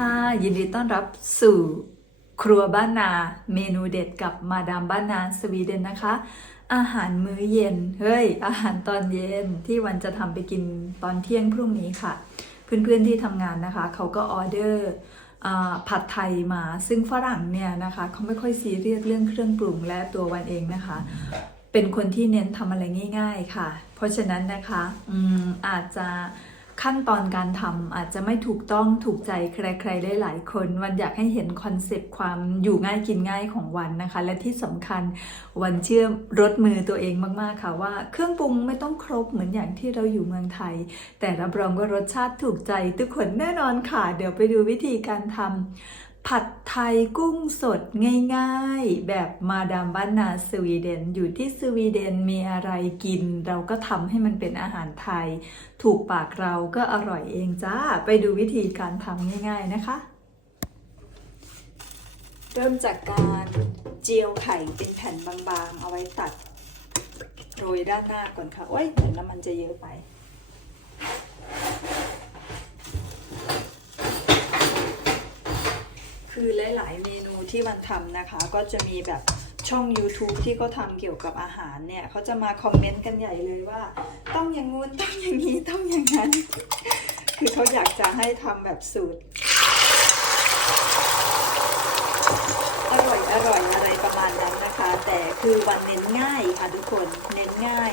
ค่ะ ยินดีต้อนรับสู่ครัวบ้านนาเมนูเด็ดกับมาดามบ้านนาสวีเดนนะคะ อาหารมื้อเย็น เฮ้ย อาหารตอนเย็นที่วันจะทำไปกินตอนเที่ยงพรุ่งนี้ค่ะ เพื่อนๆที่ทำงานนะคะ เขาก็ออเดอร์ผัดไทยมาซึ่งฝรั่งเนี่ยนะคะเขาไม่ค่อยซีเรียสเรื่องเครื่องปรุงและตัววันเองนะคะ เป็นคนที่เน้นทำอะไรง่าย ๆค่ะ เพราะฉะนั้นนะคะออาจจะ ขั้นตอนการทำอาจจะไม่ถูกต้องถูกใจใครๆได้หลายคน วันอยากให้เห็นคอนเซปต์ความอยู่ง่ายกินง่ายของวันนะคะ และที่สำคัญวันเชื่อรสมือตัวเองมากๆค่ะว่าเครื่องปรุงไม่ต้องครบเหมือนอย่างที่เราอยู่เมืองไทย แต่รับรองว่ารสชาติถูกใจทุกคนแน่นอนค่ะ เดี๋ยวไปดูวิธีการทำ ผัดไทยกุ้งสดง่ายๆ แบบมาดามบ้านนาสวีเดน อยู่ที่สวีเดนมีอะไรกิน เราก็ทำให้มันเป็นอาหารไทย ถูกปากเราก็อร่อยเองจ้า ไปดูวิธีการทำง่ายๆนะคะ เริ่มจากการเจียวไข่เป็นแผ่นบางๆ เอาไว้ตัด โรยด้านหน้าก่อนค่ะ โอ้ยเดี๋ยวน้ำมันจะเยอะไป คือหลายๆเมนูที่วันทำนะคะ ก็จะมีแบบช่อง YouTube ที่เขาทำเกี่ยวกับอาหารเนี่ยเขาจะมาคอมเมนต์กันใหญ่เลยว่า ต้องอย่างงู้นต้องอย่างนี้ต้องอย่างนั้น คือเขาอยากจะให้ทำแบบสูตร อร่อยอร่อยอะไรประมาณนั้นนะคะ แต่คือวันเน้นง่ายค่ะทุกคนเน้นง่าย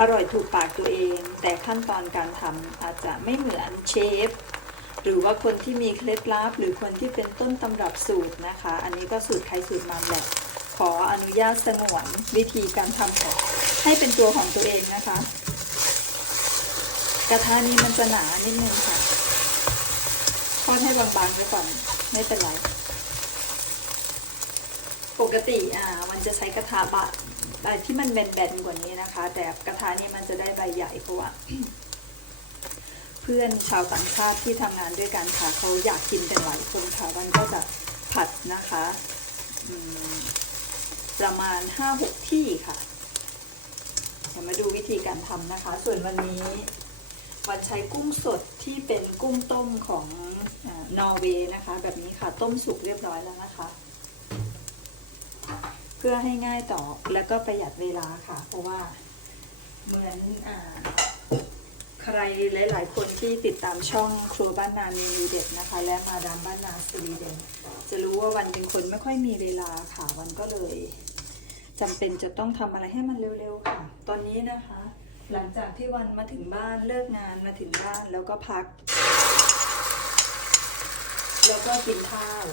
อร่อยถูกปากตัวเอง แต่ขั้นตอนการทำอาจจะไม่เหมือนเชฟ หรือว่าคนที่มีเคล็ดลับ หรือคนที่เป็นต้นตำรับสูตรนะคะ อันนี้ก็สูตรใครสูตรมันแหละ ขออนุญาตสงวนวิธีการทำของให้เป็นตัวของตัวเองนะคะ กระทะนี้มันจะหนานิดนึงค่ะทอดให้บางๆไว้ก่อนไม่เป็นไรปกติอ่ามันจะใช้กระทะบะแบบที่มันแบนๆกว่านี้นะคะ แต่กระทะนี้มันจะได้ใบใหญ่เพราะว่า พื่อนชาวต่างชาติที่ทำงานด้วยกันค่ะเขาอยากกินเป็นหลายคนค่ะมันก็จะผัดนะคะประมาณ5-6ที่ค่ะเดี๋ยวมาดูวิธีการทำนะคะ ส่วนวันนี้วันใช้กุ้งสดที่เป็นกุ้งต้มของอนอร์เวย์นะคะ แบบนี้ค่ะต้มสุกเรียบร้อยแล้วนะคะ เพื่อให้ง่ายต่อแล้วก็ประหยัดเวลาค่ะ เพราะว่าเหมือนอ่า ใครหลาย ๆ คนที่ติดตามช่องครัวบ้านนาเมนูเด็ดนะคะ และมาดามบ้านนาสวีเดนจะรู้ว่าวันเป็นคนไม่ค่อยมีเวลาค่ะวันก็เลยจำเป็นจะต้องทำอะไรให้มันเร็ว ๆ ค่ะ ตอนนี้นะคะ หลังจากที่วันมาถึงบ้านเลิกงานมาถึงบ้านแล้วก็พัก แล้วก็กินข้าว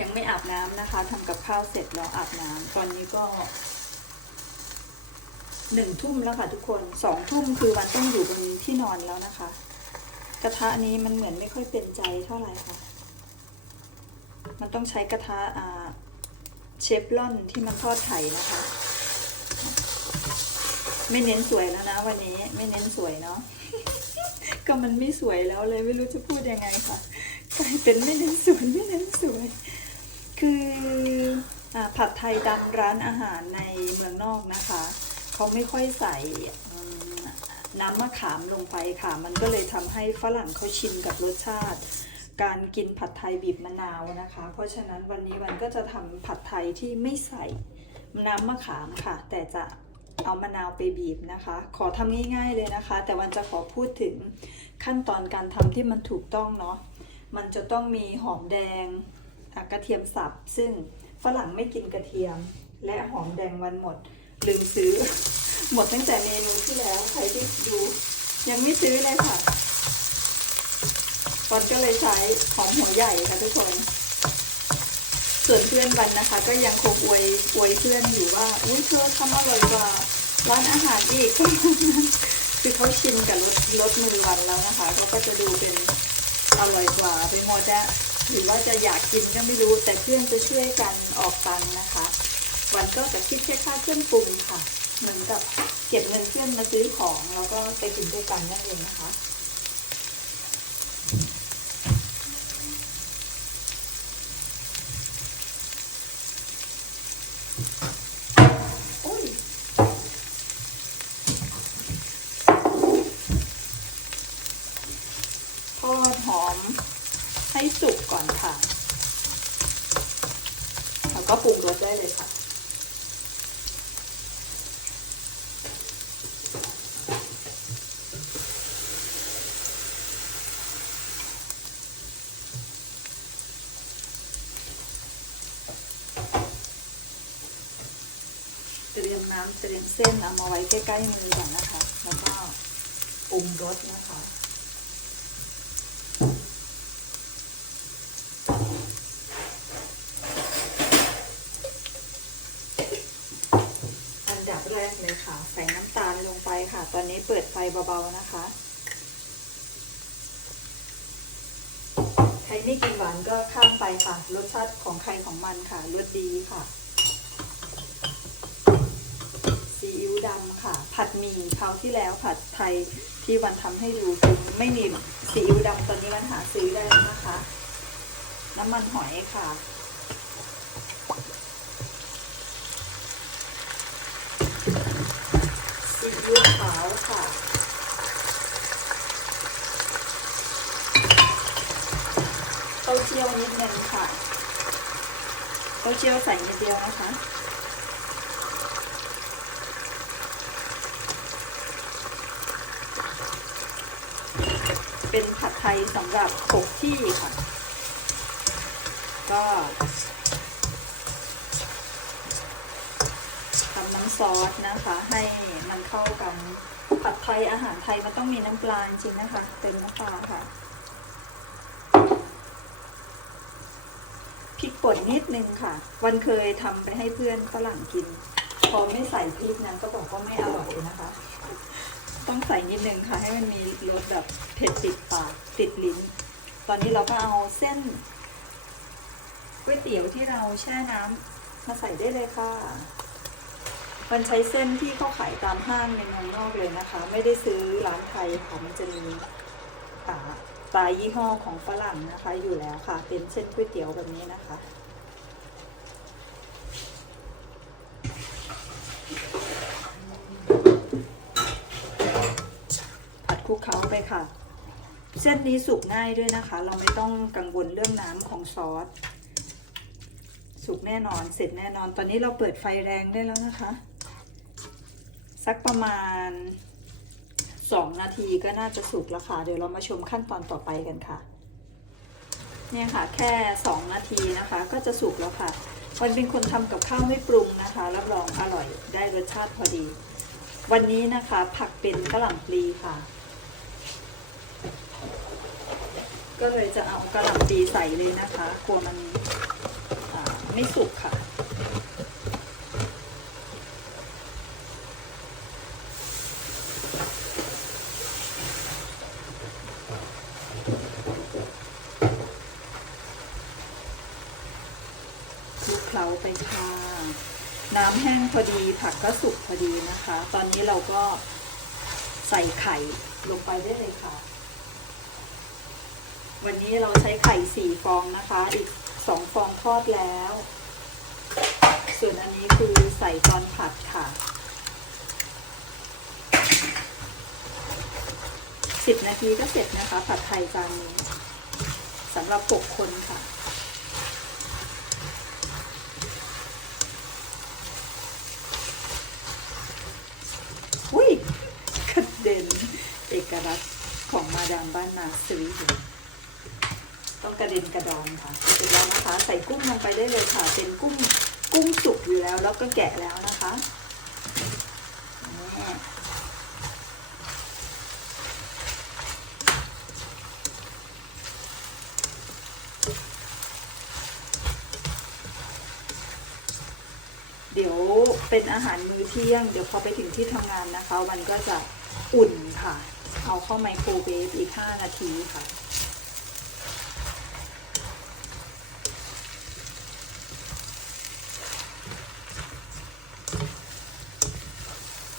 ยังไม่อาบน้ำนะคะทำกับข้าวเสร็จแล้วอาบน้ำตอนนี้ก็ หนึ่งทุ่มแล้วค่ะทุกคนสองทุ่มคือวันต้องอยู่บนที่นอนแล้วนะคะ กระทะนี้มันเหมือนไม่ค่อยเป็นใจเท่าไหร่ค่ะ มันต้องใช้กระทะอ่าเชฟลอนที่มันทอดไข่นะคะ ไม่เน้นสวยแล้วนะ วันนี้ไม่เน้นสวยเนาะก็มันไม่สวยแล้วเลยไม่รู้จะพูดยังไงค่ะกลายเป็นไม่เน้นสวยไม่เน้นสวย คืออผัดไทยตามร้านอาหารในเมืองนอกนะคะ เขาไม่ค่อยใส่น้ำมะขามลงไปค่ะ มันก็เลยทำให้ฝรั่งเขาชินกับรสชาติ การกินผัดไทยบีบมะนาวนะคะ เพราะฉะนั้นวันนี้วันก็จะทำผัดไทยที่ไม่ใส่น้ำมะขามค่ะ แต่จะเอามะนาวไปบีบนะคะ ขอทำง่ายๆเลยนะคะ แต่วันจะขอพูดถึงขั้นตอนการทำที่มันถูกต้องเนาะ มันจะต้องมีหอมแดงกระเทียมสับ ซึ่งฝรั่งไม่กินกระเทียม และหอมแดงวันหมด ลืมซื้อ หมดตั้งแต่เมนูที่แล้ว ใครที่ดูยังไม่ซื้อเลยค่ะวันก็เลยใช้หอมหัวใหญ่ค่ะทุกคน ส่วนเพื่อนวันนะคะ ก็ยังคงอวยอวยเพื่อนอยู่ว่า อุ้ยเธอทำอร่อยกว่าร้านอาหารอีก คือเขาชินกับรสรสมือวันแล้วนะคะเขาก็จะดูเป็นอร่อยกว่าไปหมดอะหรือว่าจะอยากกินก็ไม่รู้ แต่เพื่อนจะช่วยกันออกตังนะคะ วันก็จะคิดแค่ค่าเครื่องปรุงค่ะ เหมือนกับเก็บเงินเพื่อนมาซื้อของแล้วก็ไปกินด้วยกันนั่นเองนะคะ อุ้ย ทอด ก็ปรุงรสได้เลยค่ะ เตรียมน้ำเตรียมเส้นเอามาไว้ใกล้ๆมือก่อนนะคะ แล้วก็ปรุงรสนะคะอันดับแรกเลยค่ะ ใส่น้ำตาลลงไปค่ะ ตอนนี้เปิดไฟเบาๆนะคะ ใครไม่กินหวานก็ข้ามไปค่ะ รสชาติของใครของมันค่ะ รสดีค่ะ ซีอิ๊วดำค่ะ ผัดหมี่คราวที่แล้วผัดไทยที่วันทำให้ดูคือไม่มีซีอิ๊วดำตอนนี้มันหาซื้อได้แล้วนะคะ น้ำมันหอยค่ะ ซีอิ๊วขาวค่ะเต้าเจี้ยวนิดนึงค่ะเต้าเจี้ยวใส่นิดเดียวนะคะ เป็นผัด ไทยสำหรับหกที่ค่ะ ก็ทำน้ำซอสนะคะ ให้มันเข้ากันผัดไทยอาหารไทยมันต้องมีน้ำปลาจริงนะคะ เต็มน้ำปลาค่ะพริกป่นนิดนึงค่ะ วันเคยทำไปให้เพื่อนฝรั่งกิน พอไม่ใส่พริกนั้นก็บอกว่าไม่อร่อยนะคะ ต้องใส่นิดนึงค่ะ ให้มันมีรสแบบเผ็ดติดปาก ติดลิ้น ตอนนี้เราก็เอาเส้นก๋วยเตี๋ยวที่เราแช่น้ำมาใส่ได้เลยค่ะ มันใช้เส้นที่เขาขายตามห้างในเมืองนอกเลยนะคะ ไม่ได้ซื้อร้านไทยค่ะมันจะมีอ่าตายี่ห้อของฝรั่งนะคะ อยู่แล้วค่ะ เป็นเส้นก๋วยเตี๋ยวแบบนี้นะคะผัดคลุกเคล้าไปค่ะ เส้นนี้สุกง่ายด้วยนะคะ เราไม่ต้องกังวลเรื่องน้ำของซอส สุกแน่นอนเสร็จแน่นอน ตอนนี้เราเปิดไฟแรงได้แล้วนะคะ สักประมาณสองนาทีก็น่าจะสุกแล้วค่ะ เดี๋ยวเรามาชมขั้นตอนต่อไปกันค่ะ เนี่ยค่ะ แค่สองนาทีนะคะ ก็จะสุกแล้วค่ะวันเป็นคนทำกับข้าวไม่ปรุงนะคะรับรองอร่อยได้รสชาติพอดี วันนี้นะคะ ผักเป็นกระหล่ำปลีค่ะ ก็เลยจะเอากระหล่ำปีใส่เลยนะคะกลัวมันไม่สุกค่ะ คลุกเคล้าไปค่ะ น้ำแห้งพอดีผักก็สุกพอดีนะคะ ตอนนี้เราก็ใส่ไข่ลงไปได้เลยค่ะ วันนี้เราใช้ไข่สี่ฟองนะคะ อีกสองฟองทอดแล้ว ส่วนอันนี้คือใส่ตอนผัดค่ะสิบนาทีก็เสร็จนะคะ ผัดไทยจานนี้สำหรับหกคนค่ะอุ้ยกระเด็นเอกลักษณ์ของมาดามบ้านนาสวีทต้อ ระเด็นกระดอนค่ะ เสร็จแล้วนะคะ ใส่กุ้งลงไปได้เลยค่ะ เป็นกุ้งกุ้งสุกอยู่แล้ว แล้วก็แกะแล้วนะคะเดี๋ยวเป็นอาหารมื้อเที่ยง เดี๋ยวพอไปถึงที่ทำงานนะคะ มันก็จะอุ่นค่ะ เอาเข้าไมโครเวฟอีก 5 นาทีค่ะ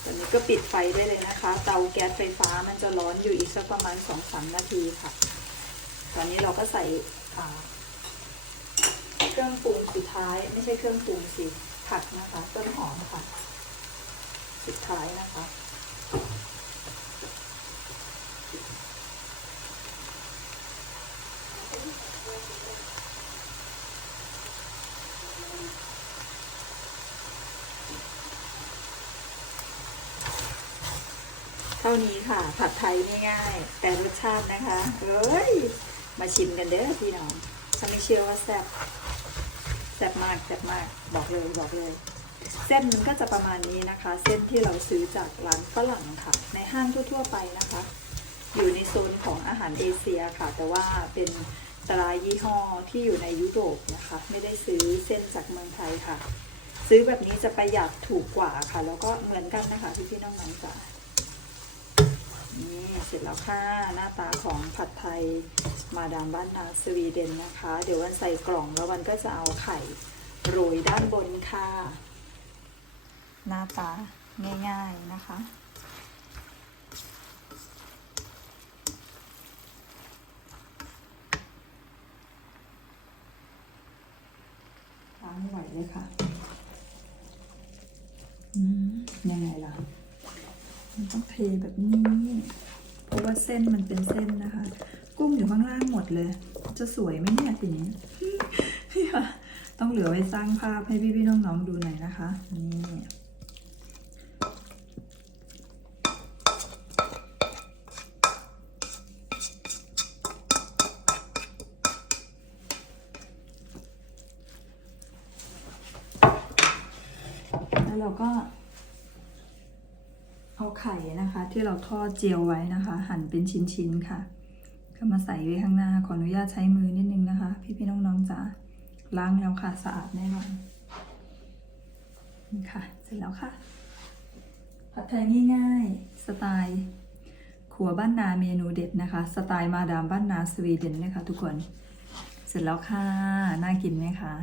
ตอนนี้ ก็ปิดไฟได้เลยนะคะ เตาแก๊สไฟฟ้ามันจะร้อนอยู่อีกสักประมาณสองสามนาทีค่ะ ตอนนี้เราก็ใส่เครื่องปรุงสุดท้าย ไม่ใช่เครื่องปรุงสิผักนะคะ ต้นหอมค่ะ สุดท้ายนะคะ เท่านี้ค่ะ ผัดไทยง่ายๆ แต่รสชาตินะคะ เอ้ย มาชิมกันเด้อพี่น้อง ฉันไม่เชื่อว่าแซ่บ แซ่บมากแซ่บมาก บอกเลยบอกเลย เส้นมันก็จะประมาณนี้นะคะ เส้นที่เราซื้อจากร้านฝรั่งค่ะ ในห้างทั่ว ๆ ไปนะคะ อยู่ในโซนของอาหารเอเชียค่ะ แต่ว่าเป็นตรายี่ห้อที่อยู่ในยุโรปนะคะ ไม่ได้ซื้อเส้นจากเมืองไทยค่ะ ซื้อแบบนี้จะประหยัดถูกกว่าค่ะ แล้วก็เหมือนกันนะคะพี่พี่น้องๆจ๋า นี่เสร็จแล้วค่ะ หน้าตาของผัดไทยมาดามบ้านนาสวีเดนนะคะ เดี๋ยววันใส่กล่องแล้ววันก็จะเอาไข่โรยด้านบนค่ะ หน้าตาง่าย ๆนะคะ ล้างไม่ไหวเลยค่ะ อืมยังไงล่ะ มันต้องเทแบบนี้ เพราะว่าเส้นมันเป็นเส้นนะคะ กุ้งอยู่ข้างล่างหมดเลย จะสวยไหมเนี่ยทีนี้ต้องเหลือไว้สร้างภาพให้พี่ๆน้องๆดูหน่อยนะคะ นี่แล้วเราก็ เอาไข่นะคะ ที่เราทอดเจียวไว้นะคะ หั่นเป็นชิ้นๆค่ะก็มาใส่ไว้ข้างหน้าขออนุญาตใช้มือนิดนึงนะคะ พี่ๆน้องๆจ๋าล้างแล้วค่ะสะอาดแน่นอนนี่ค่ะ เสร็จแล้วค่ะ ผัดไทยง่ายๆ สไตล์ขัวบ้านนาเมนูเด็ดนะคะ สไตล์มาดามบ้านนาสวีเดนนะคะทุกคน เสร็จแล้วค่ะ น่ากินไหมคะ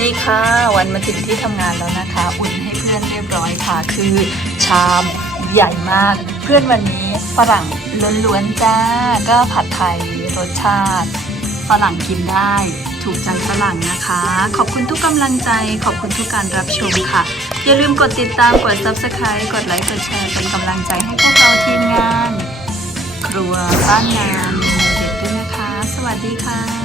นี่ค่ะ วันมาถึงที่ทำงานแล้วนะคะ อุ่นให้เพื่อนเรียบร้อยค่ะ คือชามใหญ่มาก เพื่อนวันนี้ฝรั่งล้วนๆจ้า ก็ผัดไทยรสชาติฝรั่งกินได้ถูกใจฝรั่งนะคะ ขอบคุณทุกกำลังใจ ขอบคุณทุกการรับชมค่ะ อย่าลืมกดติดตามกด subscribe กดไลค์กดแชร์เป็นกำลังใจให้พวกเราทีมงาน ครัวบ้านงานเมนูเด็ดด้วยนะคะ สวัสดีค่ะ